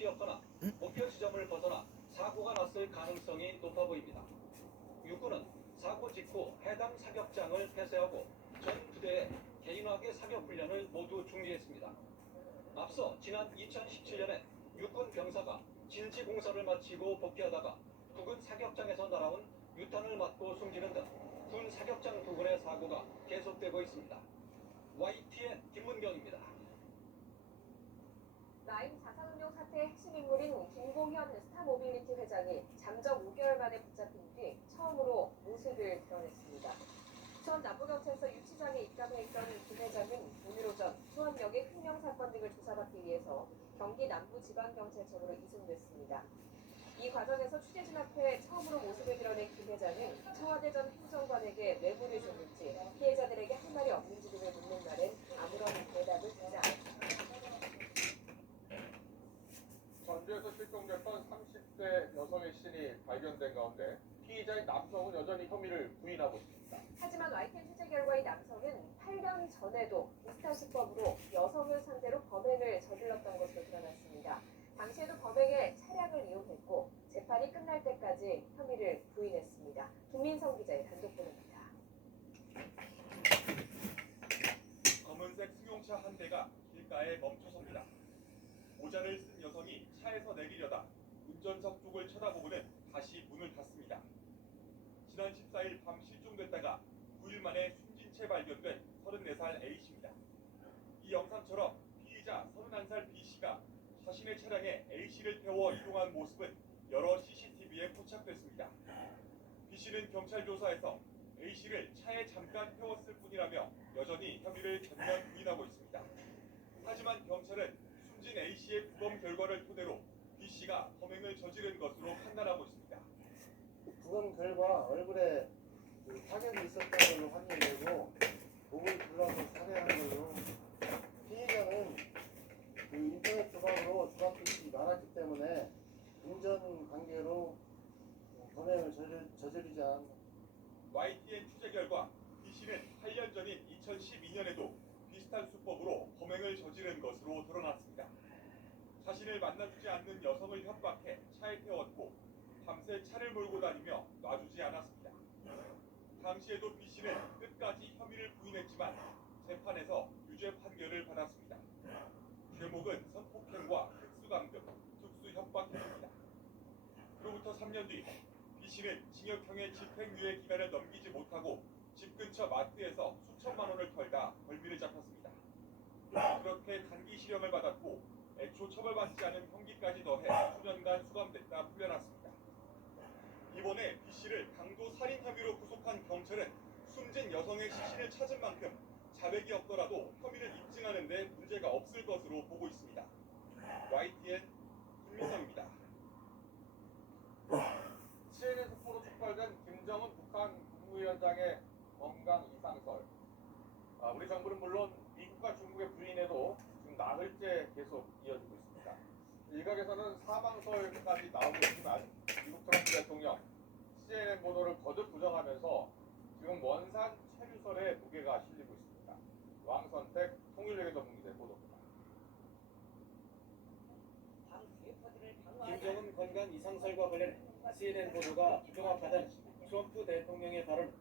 튀었거나 목표 지점을 벗어나 사고가 났을 가능성이 높아 보입니다. 육군은 사고 직후 해당 사격장을 폐쇄하고 전 부대의 개인화계 사격 훈련을 모두 중지했습니다. 앞서 지난 2017년에 육군 병사가 진지 공사를 마치고 복귀하다가 부근 사격장에서 날아온 유탄을 맞고 숨지는 등 군 사격장 부근의 사고가 계속되고 있습니다. YTN 김문경입니다. 라임 자산운용 사태의 핵심 인물인 김공현 스타모빌리티 회장이 잠적 5개월 만에 붙잡힌 뒤 처음으로 모습을 드러냈습니다. 수원 남부경찰서 유치장에 입감해 있던 김 회장은 오늘 오전 수원역의 횡령사건 등을 조사받기 위해서 경기 남부지방경찰청으로 이송됐습니다. 이 과정에서 취재진 앞에 처음으로 모습을 드러낸 김 회장은 청와대 전 행정관에게 뇌물을 줬는지 피해자들에게 할 말이 없는지 등을 묻는 말엔 아무런 대답을 하지 않았습니다. 전주에서 실종됐던 30대 여성의 신이 발견된 가운데 피의자인 남성은 여전히 혐의를 부인하고 있습니다. 하지만 YTN 취재 결과 이 남성은 8년 전에도 비슷한 수법으로 여성을 상대로 범행을 저질렀던 것으로 드러났습니다. 당시에도 범행에 차량을 이용했고 재판이 끝날 때까지 혐의를 부인했습니다. 김민성 기자의 단독 보도입니다. 검은색 승용차 한 대가 길가에 멈춰섭니다. 모자를 쓴 여성이 차에서 내리려다 운전석 쪽을 쳐다보고는 다시 문을 닫습니다. 지난 14일 밤 실종됐다가 9일 만에 숨진 채 발견된 34살 A씨입니다. 이 영상처럼 피의자 31살 B씨가 자신의 차량에 A씨를 태워 이동한 모습은 여러 CCTV에 포착됐습니다. B씨는 경찰 조사에서 A씨를 차에 잠깐 태웠을 뿐이라며 여전히 혐의를 전면 부인하고 있습니다. 하지만 경찰은 숨진 A씨의 부검 결과를 토대로 B씨가 범행을 저지른 것으로 판단하고 있습니다. 부검 결과 얼굴에 타격이 있었다는 걸로 확인되고 목을 불러서 살해한 걸로 피해자는 인터넷 조각으로 조각빛이 많았기 때문에 운전 관계로 범행을 저지르지 않았다. YTN 취재 결과 B씨는 8년 전인 2012년에도 비슷한 수법으로 범행을 저지른 것으로 드러났습니다. 자신을 만나주지 않는 여성을 협박해 차에 태웠고 밤새 차를 몰고 다니며 놔주지 않았습니다. 당시에도 B씨는 끝까지 혐의를 부인했지만 재판에서 유죄 판결을 받았습니다. 죄목은 성폭행과 특수강등, 특수협박행위입니다. 그로부터 3년 뒤 B씨는 징역형의 집행유예 기간을 넘기지 못하고 집 근처 마트에서 수천만 원을 털다 벌미를 잡혔습니다. 그렇게 단기 실형을 받았고 애초 처벌받지 않은 형기까지 더해 수년간 수감됐다 풀려났습니다. 이번에 B씨를 강도 살인 혐의로 구속한 경찰은 숨진 여성의 시신을 찾은 만큼 자백이 없더라도 혐의를 입증하는 데 문제가 없을 것으로 보고 있습니다. YTN 김민성입니다. CNN 속보로 촉발된 김정은 북한 국무위원장의 건강 이상설. 우리 정부는 물론 미국과 중국의 부인에도 지금 나흘째 계속 이어지고 있습니다. 일각에서는 사망설까지 나오고 있지만 미국 트럼프 대통령 CNN 보도를 거듭 부정하면서 지금 원산 체류설에 무게가 실리고 있습니다. 왕선택 통일외교 전문기자의 보도입니다. 김정은 건강 이상설과 관련해 CNN 보도가 부정확하다는 트럼프 대통령의 발언은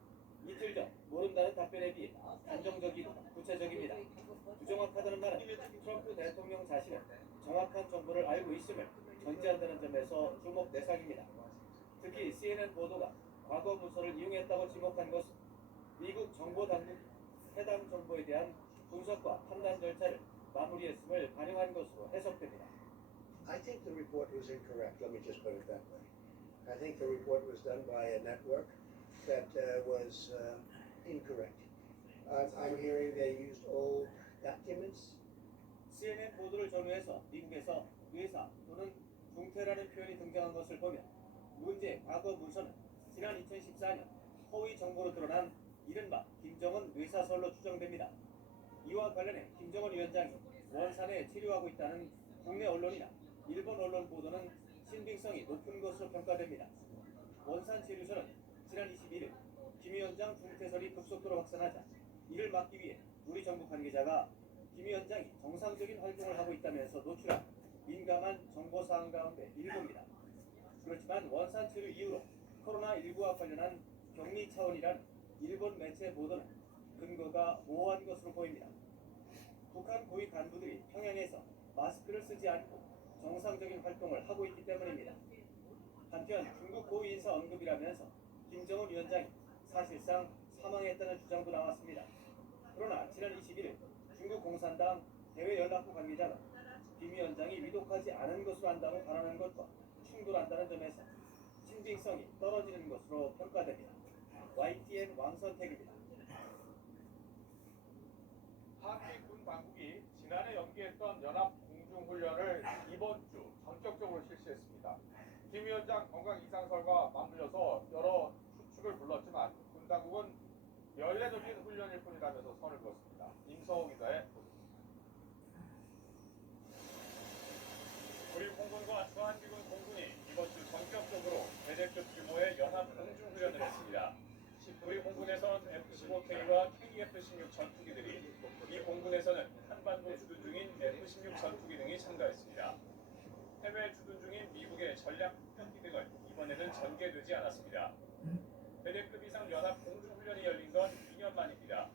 이틀 전 모른다는 답변에 비해 단정적이고 구체적입니다. 부정확하다는 말은 트럼프 대통령 자신은 정확한 정보를 알고 있음을 전제한다는 점에서 주목 대상입니다. 특히 CNN 보도가 과거 문서를 이용했다고 지목한 것은 미국 정보당국이 해당 정보에 대한 분석과 판단 절차를 마무리했음을 반영한 것으로 해석됩니다. I think the report was incorrect. Let me just put it that way. I think the report was done by a network that was incorrect. I'm hearing they used old documents. CNN 보도를 전후해서 미국에서 의사 또는 중태라는 표현이 등장한 것을 보면 문제의 과거 문서는 지난 2014년 허위 정보로 드러난 이른바 김정은 뇌사설로 추정됩니다. 이와 관련해 김정은 위원장이 원산에 체류하고 있다는 국내 언론이나 일본 언론 보도는 신빙성이 높은 것으로 평가됩니다. 원산 체류설은 지난 21일 김 위원장 중태설이 급속도로 확산하자 이를 막기 위해 우리 정부 관계자가 김 위원장이 정상적인 활동을 하고 있다면서 노출한 민감한 정보사항 가운데 일부입니다. 그렇지만 원산 체류 이후로 코로나19와 관련한 격리 차원이란 일본 매체 보도는 근거가 모호한 것으로 보입니다. 북한 고위 간부들이 평양에서 마스크를 쓰지 않고 정상적인 활동을 하고 있기 때문입니다. 한편 중국 고위 인사 언급이라면서 김정은 위원장이 사실상 사망했다는 주장도 나왔습니다. 그러나 지난 21일 중국 공산당 대외연락부 관계자는 김 위원장이 위독하지 않은 것으로 안다고 발언한 것과 충돌한다는 점에서 신빙성이 떨어지는 것으로 평가됩니다. YTN 왕선택입니다. 한미 군 당국이 지난해 연기했던 연합 공중훈련을 이번 주 전격적으로 실시했습니다. 김 위원장 건강 이상설과 맞물려서 여러 추측을 불렀지만 군 당국은 연례적인 훈련일 뿐이라면서 선을 그었습니다. 임성호 기자의 보도입니다. 우리 공군과 주한미군 공군이 이번 주 전격적으로 대대급 규모의 연합 공중훈련을 했습니다. 우리 공군에선 F-15K와 KF-16 전투기들이, 이 공군에서는 한반도 주둔 중인 F-16 전투기 등이 참가했습니다. 해외 주둔 중인 미국의 전략 폭격기 등은 이번에는 전개되지 않았습니다. 대대급 이상 연합 공중훈련이 열린 건 2년 만입니다.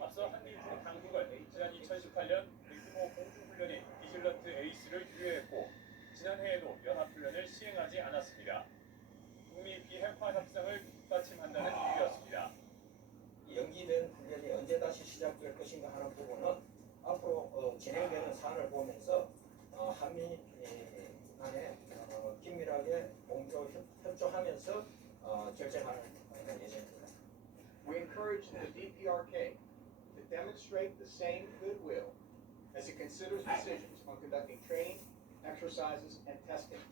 앞서 한미 군 당국은 지난 2018년 대규모 공중훈련인 비질런트 에이스를 유예했고 지난해에도 연합훈련을 시행하지 않았습니다. 북미 비핵화 협상을 뒷받침한다는 이유였습니다. 연기된 훈련이 언제 다시 시작될 것인가 하는 부분은 앞으로 진행되는 사안을 보면서 한미 간에 긴밀하게 협조하면서 결정하는 예정입니다. We encourage the DPRK to demonstrate the same goodwill as it considers decisions on conducting training, exercises, and testing.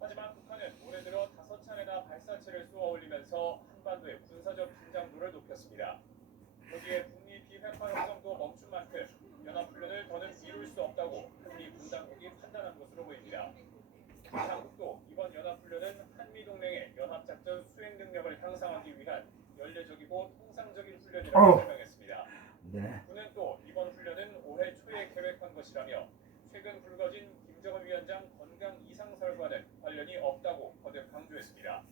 하지만 북한은 올해 들어 5차례나 발사체를 쏘아 올리면서 한반도의 군사적 긴장도를 높였습니다. 여기에 북미 비핵화 협상도 멈춘 만큼 연합훈련을 더는 미룰 수 없다고 한미 군 당국이 판단한 것으로 보입니다. 군 당국도 이번 연합훈련은 한미 동맹의 연합작전 수행 능력을 향상하기 위한 연례적이고 통상적인 훈련이라고 설명했습니다. 군은 또 이번 훈련은 올해 초에 계획한 것이라며 최근 불거진 김정은 위원장 건강 이상설과는 관련이 없다고 거듭 강조했습니다.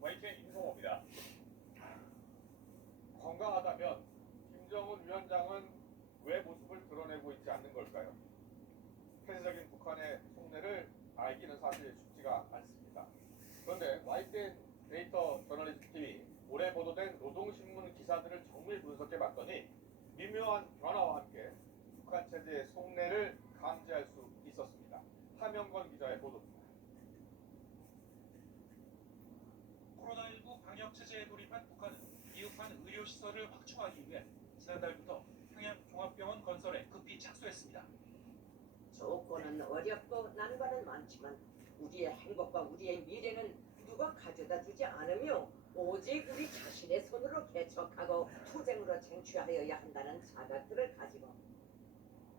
YTN 임성호입니다. 건강하다면 김정은 위원장은 왜 모습을 드러내고 있지 않는 걸까요? 폐쇄적인 북한의 속내를 알기는 사실 쉽지가 않습니다. 그런데 YTN 데이터 저널리스트 팀이 올해 보도된 노동신문 기사들을 정밀 분석해봤더니 미묘한 변화와 함께 북한 체제의 속내를 감지할 수 있었습니다. 하명건 기자의 보도입니다. 코로나19 방역 체제에 돌입한 북한은 비흡한 의료시설을 확충하기 위해 지난달부터 평양 종합병원 건설에 급히 착수했습니다. 조건은 어렵고 난관은 많지만 우리의 행복과 우리의 미래는 누가 가져다 주지 않으며 오직 우리 자신의 손으로 개척하고 투쟁으로 쟁취하여야 한다는 자각들을 가지고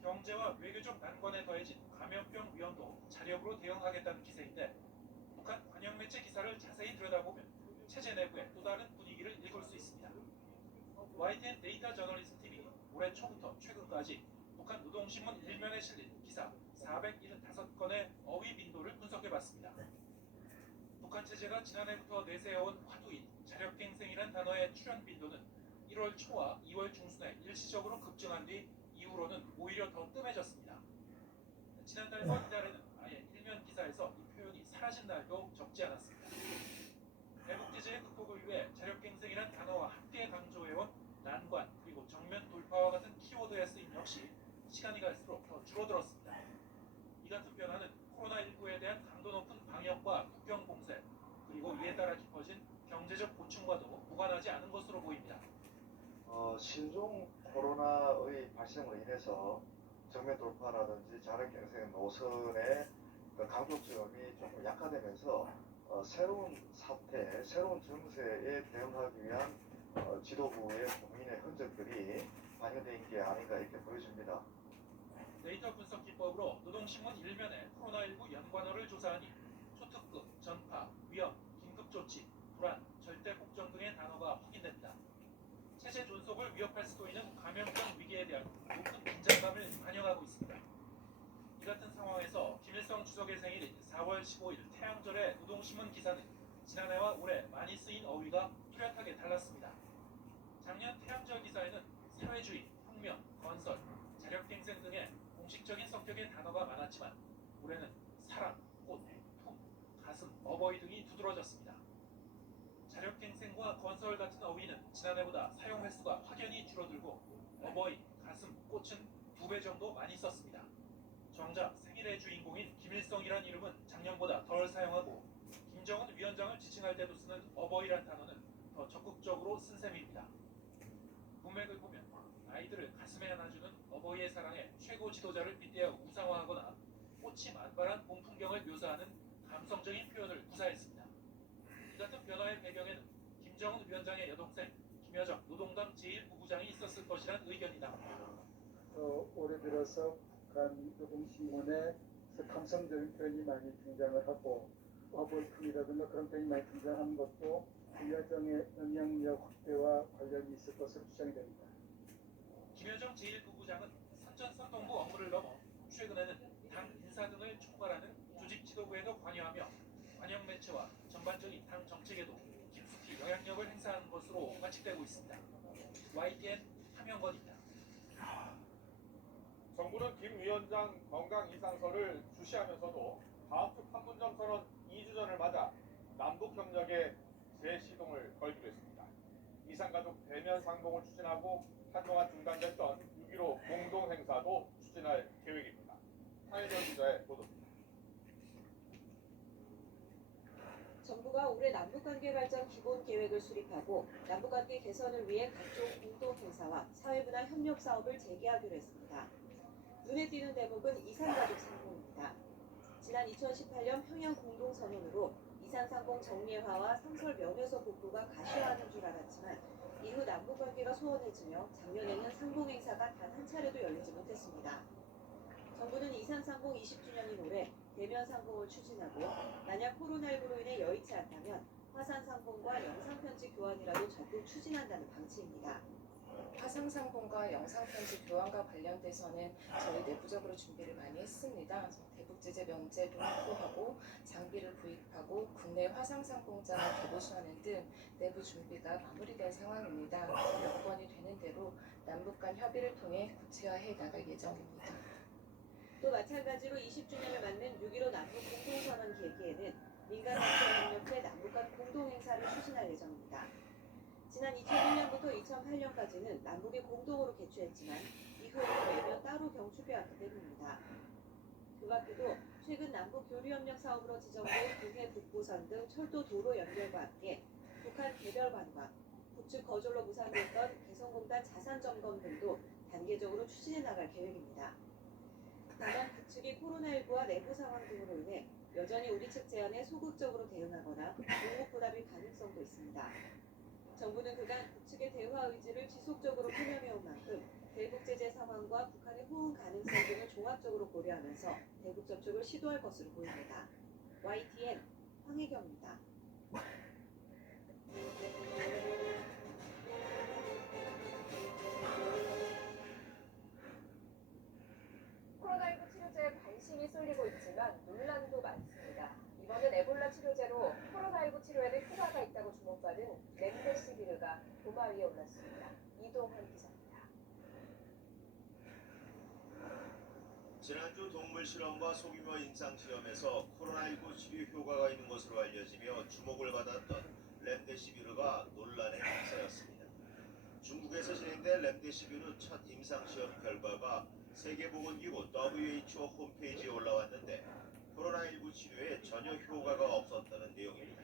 경제와 외교적 난관에 더해진 감염병 위험도 자력으로 대응하겠다는 기세인데 북한 관영 매체 기사를 자세히 들여다보면 체제 내부의 또 다른 분위기를 읽을 수 있습니다. YTN 데이터 저널리스트 팀이 올해 초부터 최근까지 북한 노동신문 1면에 실린 기사 475건의 어휘 빈도를 분석해봤습니다. 북한 체제가 지난해부터 내세워온 화두인 자력갱생이란 단어의 출현 빈도는 1월 초와 2월 중순에 일시적으로 급증한 뒤 이후로는 오히려 더 뜸해졌습니다. 지난달과 이달에는 아예 1면 기사에서 이 표현이 사라진 날도 적지 않았습니다. 대북제재의 극복을 위해 자력갱생이란 단어와 함께 강조해온 난관 그리고 정면 돌파와 같은 키워드의 쓰임 역시 시간이 갈수록 더 줄어들었습니다. 이 같은 변화는 코로나19에 대한 강도 높은 방역과 국경 봉쇄 그리고 이에 따라 깊어진 경제적 고충과도 무관하지 않은 것으로 보입니다. 신종 코로나의 발생으로 인해서 정면 돌파라든지 자력갱생 노선의 강조점이 조금 약화되면서 새로운 사태, 새로운 정세에 대응하기 위한 지도부의 고민의 흔적들이 반영된 게 아닌가 이렇게 보여집니다. 데이터 분석 기법으로 노동신문 1면에 코로나19 연관어를 조사하니 초특급, 전파, 위험, 긴급조치, 불안, 절대 복종 등의 단어가 확인됩니다. 체제 존속을 위협할 수도 있는 감염병 위기에 대한 높은 긴장감을 반영하고 있습니다. 이 같은 상황에서 김일성 주석의 생일인 4월 15일 태양절의 노동신문 기사는 지난해와 올해 많이 쓰인 어휘가 뚜렷하게 달랐습니다. 작년 태양절 기사에는 사회주의, 혁명, 건설, 자력갱생 등의 공식적인 성격의 단어가 많았지만 올해는 사랑, 꽃, 품, 가슴, 어버이 등이 두드러졌습니다. 자력갱생과 건설 같은 어휘는 지난해보다 사용 횟수가 확연히 줄어들고 어버이, 가슴, 꽃은 2배 정도 많이 썼습니다. 정작 생일의 주인공인 김일성이란 이름은 작년보다 덜 사용하고 김정은 위원장을 지칭할 때도 쓰는 어버이란 단어는 더 적극적으로 쓴 셈입니다. 문맥을 보면 아이들을 가슴에 안아주는 어버이의 사랑에 최고 지도자를 빗대어 우상화하거나 꽃이 만발한 봄 풍경을 묘사하는 감성적인 표현을 구사했습니다. 이 같은 변화의 배경에는 김정은 위원장의 여동생 김여정 노동당 제1부부장이 있었을 것이란 의견이 나옵니다. 올해 들어서 북한 노동신문에 감성적인 표현이 많이 등장을 하고 어버이품이라든가 그런 표현이 많이 등장하는 것도 김여정의 영향력 확대와 관련이 있을 것으로 추정이 됩니다. 김여정 제1부부장은 선전선동부 업무를 넘어 최근에는 당 인사 등을 총괄하는 조직 지도부에도 관여하며 관영 매체와 전반적인 당 정책에도 깊숙이 영향력을 행사하는 것으로 관측되고 있습니다. YTN 함영건입니다. 정부는 김 위원장 건강 이상설을 주시하면서도 다음 주 판문점 선언 2주 전을 맞아 남북 협력에 재시동을 걸기로 했습니다. 이산가족 대면 상봉을 추진하고 한동안 중단됐던 6.15 공동 행사도 추진할 계획입니다. 하윤현 기자의 보도입니다. 정부가 올해 남북관계 발전 기본 계획을 수립하고 남북관계 개선을 위해 각종 공동 행사와 사회문화 협력 사업을 재개하기로 했습니다. 눈에 띄는 대목은 이산가족 상봉입니다. 지난 2018년 평양 공동선언으로 이산상봉 정례화와 상설 명예서 복구가 가시화하는 줄 알았지만 이후 남북관계가 소원해지며 작년에는 상봉 행사가 단 한 차례도 열리지 못했습니다. 정부는 이산상봉 20주년인 올해 대면 상봉을 추진하고 만약 코로나19로 인해 여의치 않다면 화상상봉과 영상편지 교환이라도 적극 추진한다는 방침입니다. 화상상봉과 영상편지 교환과 관련돼서는 저희 내부적으로 준비를 많이 했습니다. 대북제재 면제도 확보하고 장비를 구입하고 국내 화상상봉장을 개보수하는 등 내부 준비가 마무리된 상황입니다. 여건이 되는 대로 남북 간 협의를 통해 구체화해 나갈 예정입니다. 또 마찬가지로 20주년을 맞는 6.15 남북 공동선언 계기에는 민간단체와 협력해 남북 간 공동행사를 추진할 예정입니다. 지난 2001년부터 2008년까지는 남북이 공동으로 개최했지만 이후에는 매년 따로 경축해왔기 때문입니다. 그 밖에도 최근 남북 교류협력 사업으로 지정된 국해 북부선 등 철도 도로 연결과 함께 북한 개별 관광, 북측 거절로 무산됐던 개성공단 자산점검 등도 단계적으로 추진해 나갈 계획입니다. 다만 북측이 코로나19와 내부 상황 등으로 인해 여전히 우리 측 제안에 소극적으로 대응하거나 공급 부담일 가능성도 있습니다. 정부는 그간 북측의 대화 의지를 지속적으로 표명해온 만큼 대북 제재 상황과 북한의 호응 가능성 등을 종합적으로 고려하면서 대북 접촉을 시도할 것으로 보입니다. YTN 황혜경입니다. 코로나19 치료제에 관심이 쏠리고 있지만 논란도 많습니다. 이번엔 에볼라 치료제로 코로나19 치료에는 효과가 있다고 주목받은 렘데시비르가 도마 위에 올랐습니다. 이동환 기자입니다. 지난주 동물 실험과 소규모 임상 시험에서 코로나19 치료 효과가 있는 것으로 알려지며 주목을 받았던 렘데시비르가 논란의 행사였습니다. 중국에서 진행된 렘데시비르 첫 임상 시험 결과가 세계보건기구 WHO 홈페이지에 올라왔는데 코로나19 치료에 전혀 효과가 없었다는 내용입니다.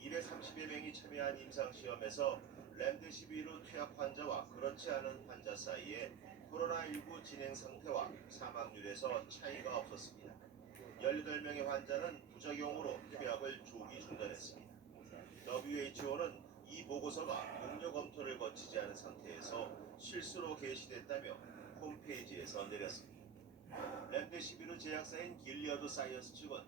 230여 명이 참여한 임상시험에서 렘데시비르 투약 환자와 그렇지 않은 환자 사이에 코로나19 진행 상태와 사망률에서 차이가 없었습니다. 18명의 환자는 부작용으로 투약을 조기 중단했습니다. WHO는 이 보고서가 능력 검토를 거치지 않은 상태에서 실수로 게시됐다며 홈페이지에서 내렸습니다. 렘데시비르 제약사인 길리어드 사이언스 측은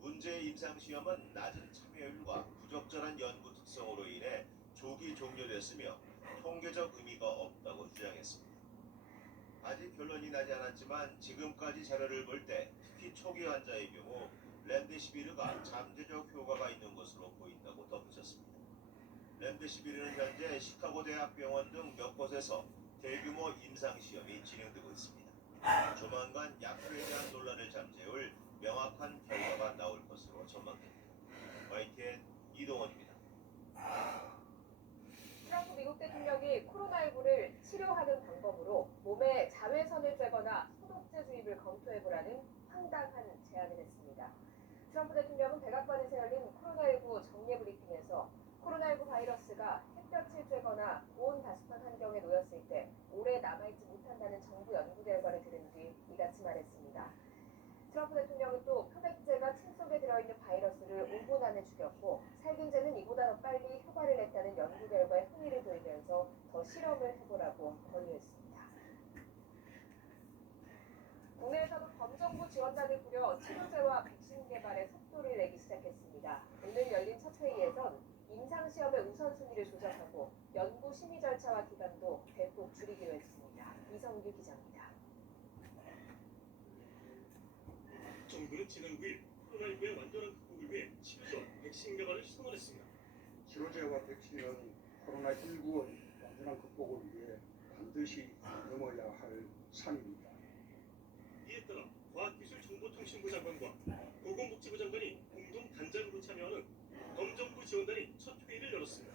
문제의 임상시험은 낮은 참여율과 부적절한 연구 특성으로 인해 조기 종료됐으며 통계적 의미가 없다고 주장했습니다. 아직 결론이 나지 않았지만 지금까지 자료를 볼 때 특히 초기 환자의 경우 렘데시비르가 잠재적 효과가 있는 것으로 보인다고 덧붙였습니다. 렘데시비르는 현재 시카고 대학병원 등 몇 곳에서 대규모 임상시험이 진행되고 있습니다. 조만간 약효에 대한 논란을 잠재울 명확한 결과가 나올 것으로 전망됩니다. YTN 이동원입니다. 트럼프 미국 대통령이 코로나19를 치료하는 방법으로 몸에 자외선을 쬐거나 소독제 주입을 검토해보라는 황당한 제안을 했습니다. 트럼프 대통령은 백악관에서 열린 코로나19 정례 브리핑에서 코로나19 바이러스가 햇볕을 쬐거나 고온 다습한 환경에 놓였을 때 오래 남아있지 못한다는 정부 연구 결과를 들은 뒤 이같이 말했습니다. 트럼프 대통령은 또 표백제가 침 속에 들어있는 바이러스를 5분 안에 죽였고 살균제는 이보다 더 빨리 효과를 냈다는 연구 결과에 흥미를 보이면서 더 실험을 해보라고 권유했습니다. 국내에서도 범정부 지원단을 꾸려 치료제와 백신 개발에 속도를 내기 시작했습니다. 오늘 열린 첫 회의에선 임상시험의 우선순위를 조정하고 연구 심의 절차와 기간도 대폭 줄이기로 했습니다. 이성규 기자입니다. 정부는 지난 9일 코로나19의 완전한 극복을 위해 치료제와 백신 개발을 선언했습니다. 치료제와 백신은 코로나19의 완전한 극복을 위해 반드시 넘어야 할 산입니다. 이에 따라 과학기술정보통신부 장관과 보건복지부 장관이 공동 단장으로 참여하는 범정부 지원단이 첫 회의를 열었습니다.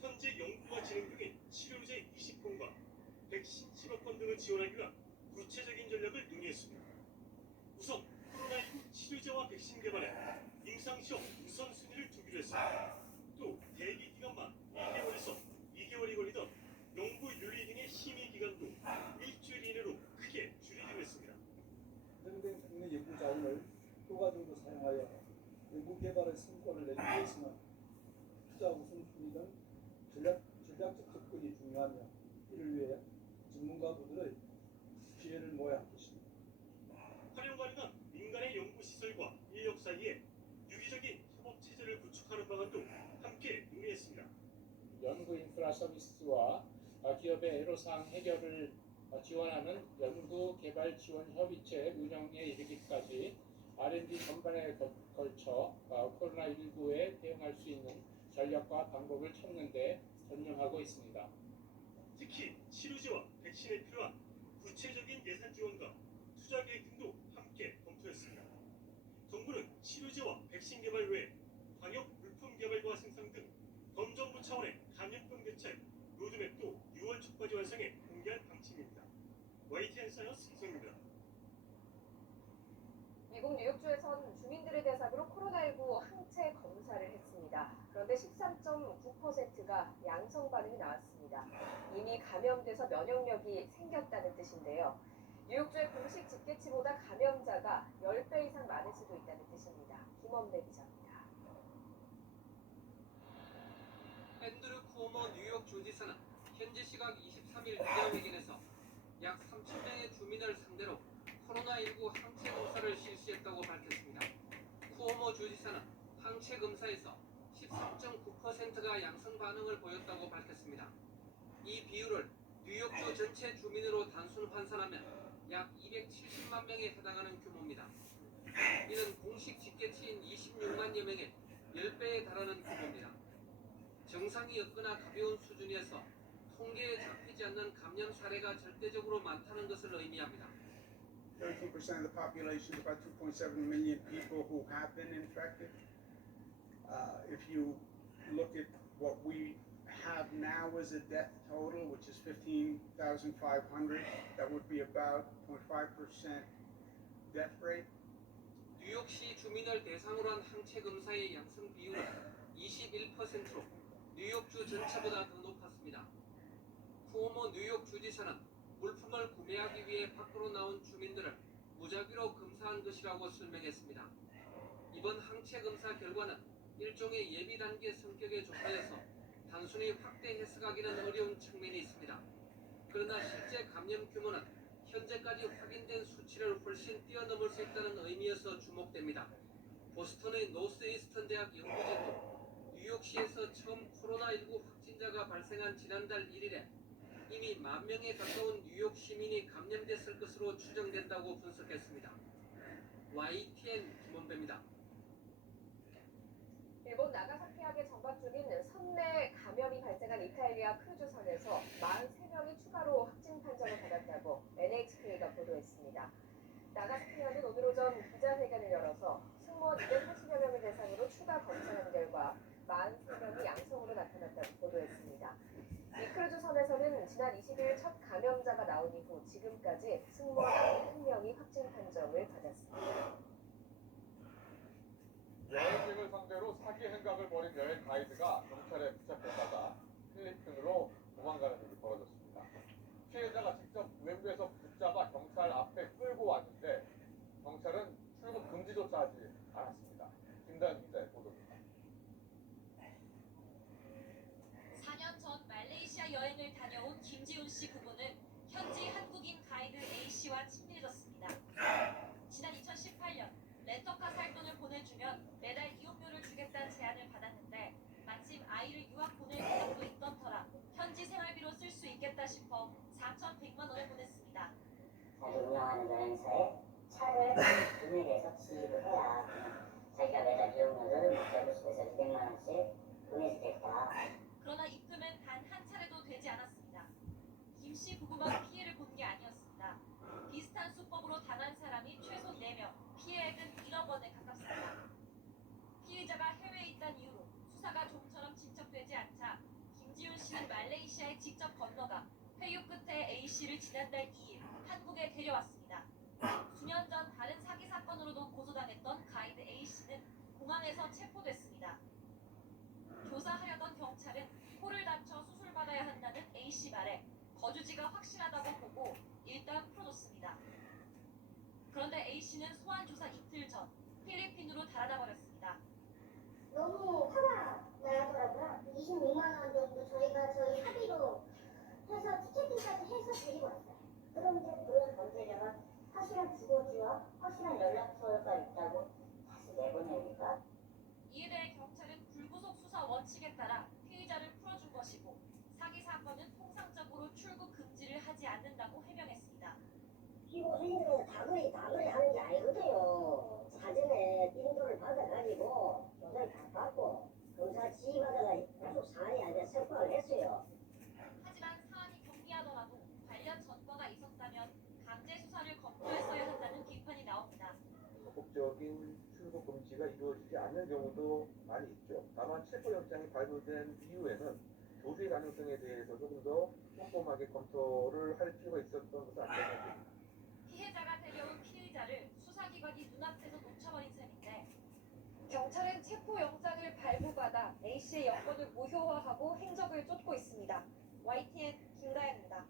현재 연구가 진행 중인 치료제 20건과 백신 10억 건 등을 지원하기 위한 구체적인 전략을 논의했습니다. 우선 코로나19 치료제와 백신 개발에 임상시험 우선순위를 두기로 했습니다. 또 대기 기간만 1개월에서 2개월이 걸리던 연구 윤리 등의 심의 기간도 일주일 이내로 크게 줄이기로 했습니다. 한정된 국내 연구 자원을 효과적으로 사용하여 연구 개발의 성과를 내기 위해서는 투자 우선순위 등 전략적 접근이 중요하며 이를 위해 전문가분들의 지혜를 모아야 할 것입니다. 활용 가능한 민간의 연구시설과 인력 사이에 유기적인 협업체제를 구축하는 방안도 함께 논의했습니다. 연구 인프라 서비스와 기업의 애로사항 해결을 지원하는 연구 개발 지원 협의체 운영에 이르기까지 R&D 전반에 걸쳐 코로나19에 대응할 수 있는 전략과 방법을 찾는 데 전념하고 있습니다. 특히 치료제와 백신에 필요한 구체적인 예산 지원과 투자 계획 등도 함께 검토했습니다. 정부는 치료제와 백신 개발 외에 방역 물품 개발과 생산 등 범정부 차원의 감염병 대책 로드맵도 6월 초까지 완성해 공개할 방침입니다. YTN 사이언스 이성입니다. 미국 뉴욕주에선 주민들을 대상으로 코로나19 항체 검사를 했습니다. 그런데 13.9%가 양성 반응이 나왔습니다. 이미 감염돼서 면역력이 생겼다는 뜻인데요. 뉴욕주의 공식 집계치보다 감염자가 10배 이상 많을 수도 있다는 뜻입니다. 김원배 기자입니다. 앤드류 쿠오모 뉴욕 주지사는 현지 시각 23일 기자회견에서 약 3,000명의 주민을 상대로 코로나19 항체 검사를 실시했다고 밝혔습니다. 쿠오모 주지사는 항체 검사에서 13.9%가 양성 반응을 보였다고 밝혔습니다. 이 비율을 뉴욕주 전체 주민으로 단순 환산하면 약 270만 명에 해당하는 규모입니다. 이는 공식 집계치인 26만여 명의 10배에 달하는 규모입니다. 정상이 없거나 가벼운 수준이어서 통계에 잡히지 않는 감염 사례가 절대적으로 많다는 것을 의미합니다. 13% of the population, about 2.7 million people who have been infected. If you look at what we have now as a death total, which is 15,500, that would be about 0.5% death rate. 뉴욕시 주민을 대상으로 한 항체 검사의 양성 비율은 21%로 뉴욕주 전체보다 더 높았습니다. 쿠오모 뉴욕 주지사는 물품을 구매하기 위해 밖으로 나온 주민들을 무작위로 검사한 것이라고 설명했습니다. 이번 항체 검사 결과는 일종의 예비 단계 성격의 조사여서 단순히 확대 해석하기는 어려운 측면이 있습니다. 그러나 실제 감염 규모는 현재까지 확인된 수치를 훨씬 뛰어넘을 수 있다는 의미여서 주목됩니다. 보스턴의 노스이스턴 대학 연구진도 뉴욕시에서 처음 코로나19 확진자가 발생한 지난달 1일에 이미 10,000명에 가까운 뉴욕 시민이 감염됐을 것으로 추정된다고 분석했습니다. YTN 김원배입니다. 일본 나가사키항에 정박 중인 선내 감염이 발생한 이탈리아 크루즈선에서 43명이 추가로 확진 판정을 받았다고 NHK가 보도했습니다. 나가사키항은 오늘 오전 기자회견을 열어서 승무원 280여 명을 대상으로 추가 검사한 결과 43명이 양성으로 나타났다고 보도했습니다. 이 크루즈선에서는 지난 20일 첫 감염자가 나온 이후 지금까지 승무원 1명이 확진 판정을 받았습니다. 여행객을 상대로 사기 행각을 벌인 여행 가이드가 경찰에 붙잡혔다가 필리핀으로 도망가는 일이 벌어졌습니다. 피해자가 직접 외부에서 붙잡아 경찰 앞에 끌고 왔는데 경찰은 출국 금지조차 하지 않았습니다. 김다현 기자의 보도입니다. 4년 전 말레이시아 여행을 다녀온 김지훈 씨 부부는 현지 한국인 가이드 A씨와 친밀해졌습니다. 지난 2018년 렌터카 살 돈을 보내주면 매달 이용료를 주겠다는 제안을 받았는데 마침 아이를 유학 보낼 계획도 있던 터라 현지 생활비로 쓸 수 있겠다 싶어 4,100만 원을 보냈습니다. 자기 운영하는 여행사에 차를 금액에서 지입을 해야 자기가 매달 이용료를 150에서 200만 원씩 보내주겠다. 그러나 입금은 단 한 차례도 되지 않았습니다. 김 씨 부부만 피해를 본 게 아니었습니다. 비슷한 수법으로 당한 사람이 최소 4명, 피해액은 1억 원에 가깝습니다. 피해자가 해외에 있다는 이유로 수사가 좀처럼 진척되지 않자 김지훈 씨는 말레이시아에 직접 건너가 회유 끝에 A씨를 지난달 2일 한국에 데려왔습니다. 수년 전 다른 사기 사건으로도 고소당했던 가이드 A씨는 공항에서 체포됐습니다. 조사하려던 경찰은 코를 다쳐 수술받아야 한다는 A씨 말에 거주지가 확실하다고 보고 일단 풀어줬습니다. 그런데 A씨는 소환 조사 이틀 전 필리핀으로 달아나 버렸습니다. 너무 화가 나더라고요. 26만 원 정도 저희가 저희 합의로 해서 티켓팅까지 해서 데리고 왔어요. 그런데 그런 범죄자가 확실한 주거지와 확실한 연락처가 있다고 다시 내보내니까. 이에 대해 경찰은 불구속 수사 원칙에 따라 피의자를 풀어준 것이고 사기 사건은 통상적으로 출국 금지를 하지 않는다고 해명했습니다. 피고 행위는 다그리 하는 게 아니거든요. 사전에 인도를 받아가지고 조사를 다 받고 검사 지휘받아가 계속 사안이 아니라 석방을 했어요. 하지만 사안이 경미하더라도 관련 전과가 있었다면 강제 수사를 검토했어야 한다는 비판이 나옵니다. 적극적인 출국 금지가 이루어지지 않는 경우도 많이 있죠. 다만 체포영장이 발부된 이후에는 조주의 가능성에 대해서 조금 더 꼼꼼하게 검토를 할 필요가 있었던 것은 아니겠습니까? 피해자가 데려온 피의자를 수사기관이 눈앞에서 놓쳐버린 셈인데 경찰은 체포영장을 발부받아 A씨의 여권을 무효화하고 행적을 쫓고 있습니다. YTN 김다현입니다.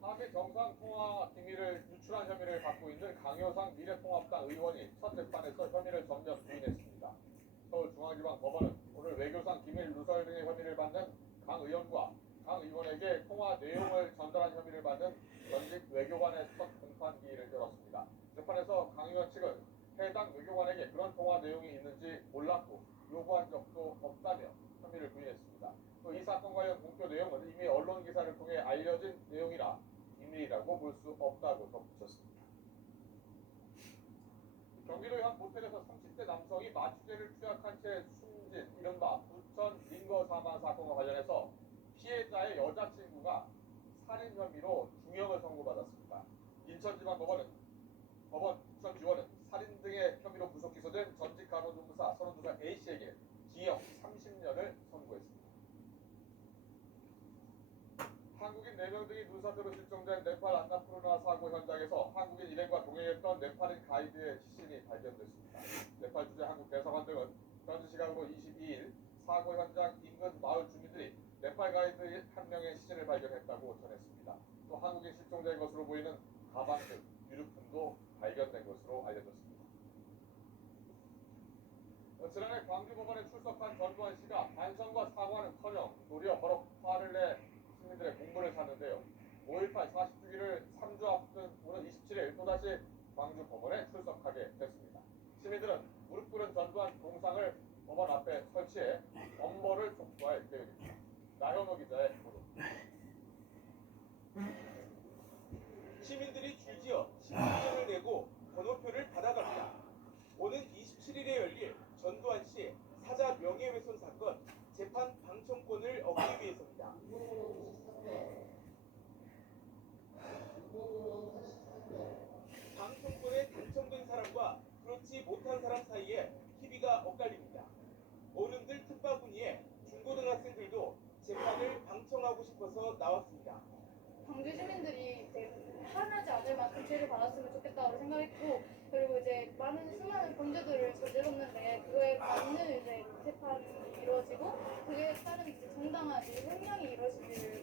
한미 정상통화 기밀을 유출한 혐의를 받고 있는 강효상 미래통합당 의원이 첫 재판에서 혐의를 전면 부인했습니다. 서울중앙지방법원은 오늘 외교상 기밀 누설 등의 혐의를 받는 강 의원과 강 의원에게 통화 내용을 전달한 혐의를 받는 전직 외교관의 첫 공판기일을 열었습니다. 재판에서 강 의원 측은 해당 외교관에게 그런 통화 내용이 있는지 몰랐고 요구한 적도 없다며 혐의를 부인했습니다. 또 이 사건 관련 공표 내용은 이미 언론 기사를 통해 알려진 내용이라 비밀이라고 볼 수 없다고 덧붙였습니다. 경기도 한 모텔에서 30대 남성이 마취제를 투약한 채 숨진 이른바 부천 링거 사망 사건과 관련해서 피해자의 여자친구가 살인 혐의로 중형을 선고받았습니다. 인천지방법원 부천지원은 살인 등의 혐의로 구속 기소된 전직 간호조무사 32살 A씨에게 징역 30년을 선고했습니다. 한국인 4명 등이 눈사태로 실종된 네팔 안나푸르나 사고 현장에서 한국인 일행과 동행했던 네팔인 가이드의 시신이 발견됐습니다. 네팔 주재 한국 대사관 등은 현지 시각으로 22일 사고 현장 인근 마을 주민들이 네팔 가이드 한 명의 시신을 발견했다고 전했습니다. 또 한국인 실종된 것으로 보이는 가방 등 유류품도 발견된 것으로 알려졌습니다. 지난해 광주법원에 출석한 전두환 씨가 반성과 사과는커녕 도리어 버럭 화를 내 시민들의 공분을 샀는데요. 5.18 40주기를 3주 앞둔 오는 27일 또다시 광주 법원에 출석하게 됐습니다. 시민들은 무릎 꿇은 전두환 동상을 법원 앞에 설치해 엄벌을 촉구할 계획입니다. 나현호 기자의 보도. 시민들이 줄지어 신분증을 내고 번호표를 받아갑니다. 오는 27일에 열릴 전두환 씨 사자 명예훼손 사건 재판 방청권을 얻기 위해서입니다. 방청권에 당첨된 사람과 그렇지 못한 사람 사이에 희비가 엇갈립니다. 어른들 틈바구니에 중고등학생들도 재판을 방청하고 싶어서 나왔습니다. 광주 시민들이 이제 화나지 않을 만큼 죄를 받았으면 좋겠다고 생각했고, 그리고 이제 많은 수많은 범죄들을 저질렀는데 그거에 맞는 이제 재판이 이루어지고 그에 따른 이제 정당한 혁명이 이루어지기를